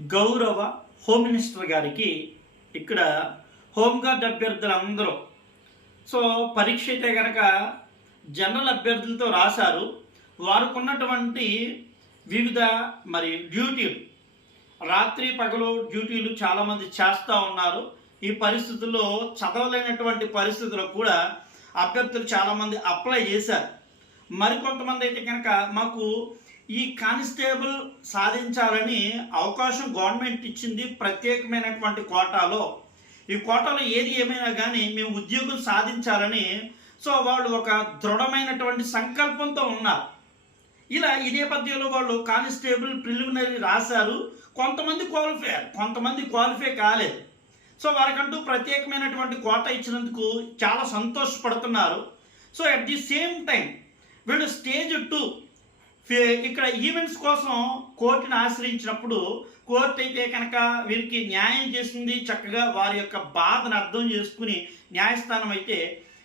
గౌరవ home minister గారికి ఇక్కడ హోంగార్డ్ అభ్యర్థులందరూ. సో పరీక్ష అయితే కనుక జనరల్ అభ్యర్థులతో రాశారు. వారికి ఉన్నటువంటి వివిధ మరి డ్యూటీలు. రాత్రి పగలు డ్యూటీలు చాలామంది చేస్తూ ఉన్నారు. ఈ పరిస్థితుల్లో చదవలేనటువంటి పరిస్థితుల్లో కూడా అభ్యర్థులు చాలామంది అప్లై చేశారు. మరికొంతమంది అయితే కనుక మాకు ఈ కానిస్టేబుల్ సాధించాలని అవకాశం గవర్నమెంట్ ఇచ్చింది ప్రత్యేకమైనటువంటి కోటాలో. ఈ కోటాలో ఏది ఏమైనా కానీ మేము ఉద్యోగం సాధించాలని సో వాళ్ళు ఒక దృఢమైనటువంటి సంకల్పంతో ఉన్నారు. ఇలా ఈ నేపథ్యంలో వాళ్ళు కానిస్టేబుల్ ప్రిలిమినరీ రాశారు. కొంతమంది క్వాలిఫై కొంతమంది క్వాలిఫై కాలేదు. సో వారికంటూ ప్రత్యేకమైనటువంటి కోట ఇచ్చినందుకు చాలా సంతోషపడుతున్నారు. So at the same time వీళ్ళు స్టేజ్ టూ ఇక్కడ ఈవెంట్స్ కోసం కోర్టుని ఆశ్రయించినప్పుడు కోర్టు అయితే కనుక వీరికి న్యాయం చేసింది చక్కగా వారి యొక్క బాధను అర్థం చేసుకుని న్యాయస్థానం అయితే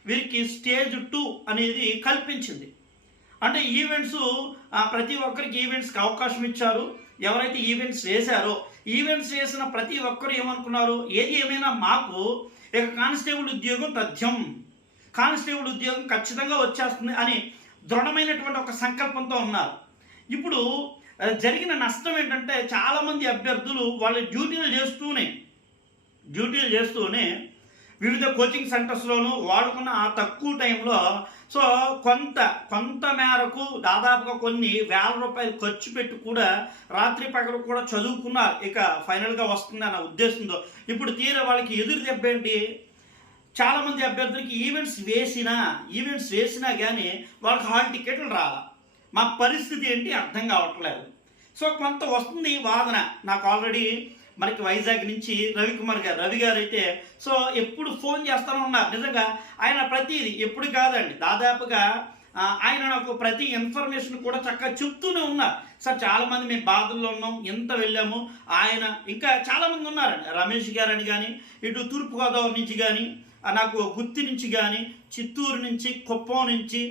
వీరికి స్టేజ్ టూ అనేది కల్పించింది. అంటే ఈవెంట్స్ ప్రతి ఒక్కరికి ఈవెంట్స్కి అవకాశం ఇచ్చారు. ఎవరైతే ఈవెంట్స్ చేశారో ఈవెంట్స్ చేసిన ప్రతి ఒక్కరు ఏమనుకున్నారు? ఏది ఏమైనా మాకు ఇక కానిస్టేబుల్ ఉద్యోగం తథ్యం. కానిస్టేబుల్ ఉద్యోగం ఖచ్చితంగా వచ్చేస్తుంది అని దృఢమైనటువంటి ఒక సంకల్పంతో ఉన్నారు. ఇప్పుడు జరిగిన నష్టం ఏంటంటే చాలామంది అభ్యర్థులు వాళ్ళ డ్యూటీలు చేస్తూనే డ్యూటీలు చేస్తూనే వివిధ కోచింగ్ సెంటర్స్లోనూ వాడుకున్న ఆ తక్కువ టైంలో సో కొంత కొంత మేరకు దాదాపుగా కొన్ని వేల రూపాయలు ఖర్చు పెట్టి కూడా రాత్రి పగలు కూడా చదువుకున్నారు. ఇక ఫైనల్గా వస్తుంది అన్న ఉద్దేశంతో. ఇప్పుడు తీరా వాళ్ళకి ఎదురు దెబ్బ ఏంటి? చాలామంది అభ్యర్థులకి ఈవెంట్స్ వేసినా ఈవెంట్స్ వేసినా కానీ వాళ్ళకి హాల్ టికెట్లు రాలా. మా పరిస్థితి ఏంటి అర్థం కావట్లేదు. సో కొంత వస్తుంది వాదన. నాకు ఆల్రెడీ మనకి వైజాగ్ నుంచి రవికుమార్ గారు రవి గారు అయితే సో ఎప్పుడు ఫోన్ చేస్తూనే ఉన్నారు. నిజంగా ఆయన ప్రతిదీ ఎప్పుడు కాదండి. దాదాపుగా ఆయన నాకు ప్రతి ఇన్ఫర్మేషన్ కూడా చక్కగా చెప్తూనే ఉన్నారు. సార్ చాలామంది మేము బాధల్లో ఉన్నాం. ఎంత వెళ్ళాము? ఆయన ఇంకా చాలామంది ఉన్నారండి. రమేష్ గారని కానీ ఇటు తూర్పుగోదావరి నుంచి కానీ నాకు గుత్తి నుంచి కానీ చిత్తూరు నుంచి కుప్పం నుంచి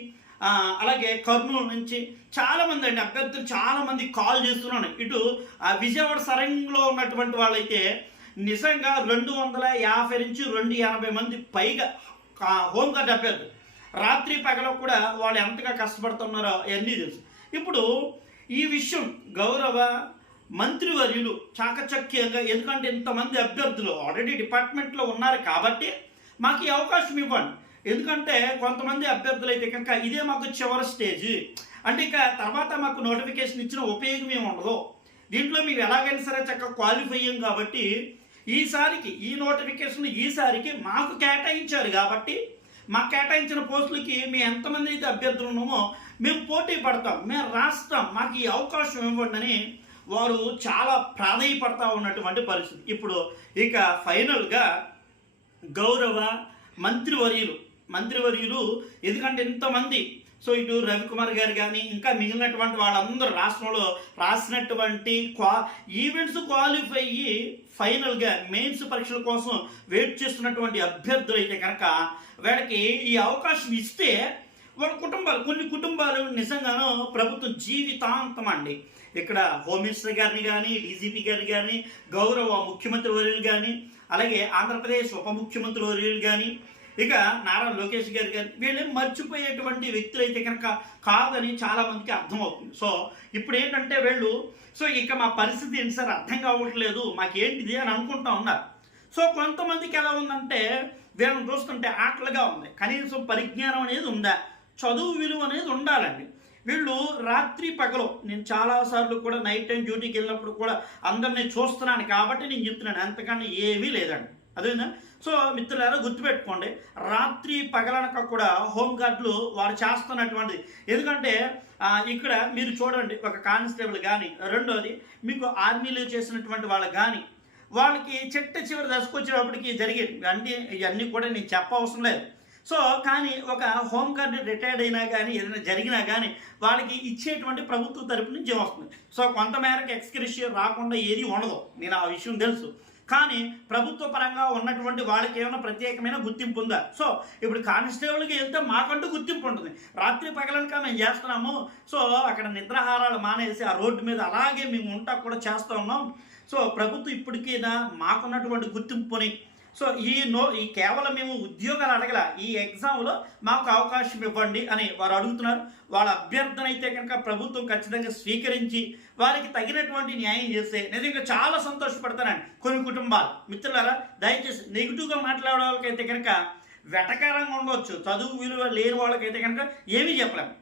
అలాగే కర్నూలు నుంచి చాలామంది అండి అభ్యర్థులు చాలామంది కాల్ చేస్తున్నాను. ఇటు ఆ, విజయవాడ సరంగంలో ఉన్నటువంటి వాళ్ళైతే నిజంగా రెండు వందల యాభై నుంచి రెండు ఎనభై మంది పైగా హోంగార్డ్ అభ్యర్థులు. రాత్రి పగల కూడా వాళ్ళు ఎంతగా కష్టపడుతున్నారో అవన్నీ తెలుసు. ఇప్పుడు ఈ విషయం గౌరవ మంత్రివర్యులు చాకచక్యంగా ఎందుకంటే ఇంతమంది అభ్యర్థులు ఆల్రెడీ డిపార్ట్మెంట్లో ఉన్నారు కాబట్టి మాకు ఈ అవకాశం ఇవ్వండి. ఎందుకంటే కొంతమంది అభ్యర్థులు అయితే కనుక ఇదే మాకు చివరి స్టేజ్. అంటే ఇక తర్వాత మాకు నోటిఫికేషన్ ఇచ్చిన ఉపయోగం ఏమి ఉండదు దీంట్లో మేము ఎలాగైనా సరే చక్కగా క్వాలిఫై అయ్యాం కాబట్టి ఈసారికి ఈ నోటిఫికేషన్ ఈసారికి మాకు కేటాయించారు కాబట్టి మాకు కేటాయించిన పోస్టులకి మేము ఎంతమంది అయితే అభ్యర్థులు ఉన్నామో మేము పోటీ పడతాం మేము రాస్తాం మాకు ఈ అవకాశం ఇవ్వండి అని వారు చాలా ప్రాధాన్యపడతా ఉన్నటువంటి పరిస్థితి. ఇప్పుడు ఇక ఫైనల్గా గౌరవ మంత్రివర్యులు. మంత్రివర్యులు ఎందుకంటే ఇంతమంది సో ఇటు రవికుమార్ గారు కానీ ఇంకా మిగిలినటువంటి వాళ్ళందరూ రాష్ట్రంలో రాసినటువంటి క్వా ఈవెంట్స్ క్వాలిఫై అయ్యి ఫైనల్గా మెయిన్స్ పరీక్షల కోసం వెయిట్ చేస్తున్నటువంటి అభ్యర్థులు అయితే కనుక వీళ్ళకి ఈ అవకాశం ఇస్తే వాళ్ళ కుటుంబాలు కొన్ని కుటుంబాలు నిజంగానూ ప్రభుత్వం జీవితాంతం అండి ఇక్కడ హోమ్ మినిస్టర్ గారిని కానీ డీజీపీ గారిని కానీ గౌరవ ముఖ్యమంత్రి వర్యులు కానీ అలాగే ఆంధ్రప్రదేశ్ ఉప ముఖ్యమంత్రి వర్యులు కానీ ఇక నారా లోకేష్ గారు కానీ వీళ్ళు మర్చిపోయేటువంటి వ్యక్తులు అయితే కనుక కాదని చాలా మందికి అర్థమవుతుంది. సో ఇప్పుడు ఏంటంటే వీళ్ళు సో ఇక మా పరిస్థితి ఏంటి సార్? అర్థం కావట్లేదు. మాకేంటిది అని అనుకుంటా ఉన్నారు. సో కొంతమందికి ఎలా ఉందంటే వీళ్ళని చూస్తుంటే ఆటలుగా ఉంది. కనీసం పరిజ్ఞానం అనేది ఉందా? చదువు విలువ అనేది ఉండాలండి. వీళ్ళు రాత్రి పగలు నేను చాలాసార్లు కూడా నైట్ టైం డ్యూటీకి వెళ్ళినప్పుడు కూడా అందరినీ చూస్తున్నాను కాబట్టి నేను చెప్తున్నాను. అంతకన్నా ఏమీ లేదండి. అదేనా సో మిత్రులారా గుర్తుపెట్టుకోండి. రాత్రి పగలనక కూడా హోంగార్డులు వారు చేస్తున్నటువంటిది. ఎందుకంటే ఇక్కడ మీరు చూడండి ఒక కానిస్టేబుల్ కానీ రెండోది మీకు ఆర్మీలో చేసినటువంటి వాళ్ళు కానీ వాళ్ళకి చెట్ట చివరి దశకు వచ్చేటప్పటికి జరిగేది అంటే ఇవన్నీ కూడా నేను చెప్పవసరం లేదు. సో కానీ ఒక హోమ్ గార్డ్ రిటైర్డ్ అయినా కానీ ఏదైనా జరిగినా కానీ వాళ్ళకి ఇచ్చేటువంటి ప్రభుత్వ తరపు నుంచి వస్తుంది. సో కొంత మేరకు ఎక్స్క్రిషియర్ రాకుండా ఏది ఉండదు. నేను ఆ విషయం తెలుసు. కానీ ప్రభుత్వ పరంగా ఉన్నటువంటి వాళ్ళకి ఏమైనా ప్రత్యేకమైన గుర్తింపు ఉందా? సో ఇప్పుడు కానిస్టేబుల్కి వెళ్తే మాకంటూ గుర్తింపు ఉంటుంది. రాత్రి పగలనక మేము చేస్తున్నాము. సో అక్కడ నిద్రాహారాలు మానేసి ఆ రోడ్డు మీద అలాగే మేము ఉంటా కూడా చేస్తూ ఉన్నాం. సో ప్రభుత్వం ఇప్పటికైనా మాకున్నటువంటి గుర్తింపుని సో ఈ నో ఈ కేవలం మేము ఉద్యోగాలు అడగల ఈ ఎగ్జామ్లో మాకు అవకాశం ఇవ్వండి అని వారు అడుగుతున్నారు. వాళ్ళ అభ్యర్థన అయితే కనుక ప్రభుత్వం ఖచ్చితంగా స్వీకరించి వారికి తగినటువంటి న్యాయం చేస్తే నిజంగా చాలా సంతోషపడతానండి కొన్ని కుటుంబాలు. మిత్రులారా దయచేసి నెగిటివ్గా మాట్లాడే వాళ్ళకైతే కనుక వెటకారంగా ఉండవచ్చు చదువు విలువ లేని వాళ్ళకైతే కనుక ఏమీ చెప్పలేము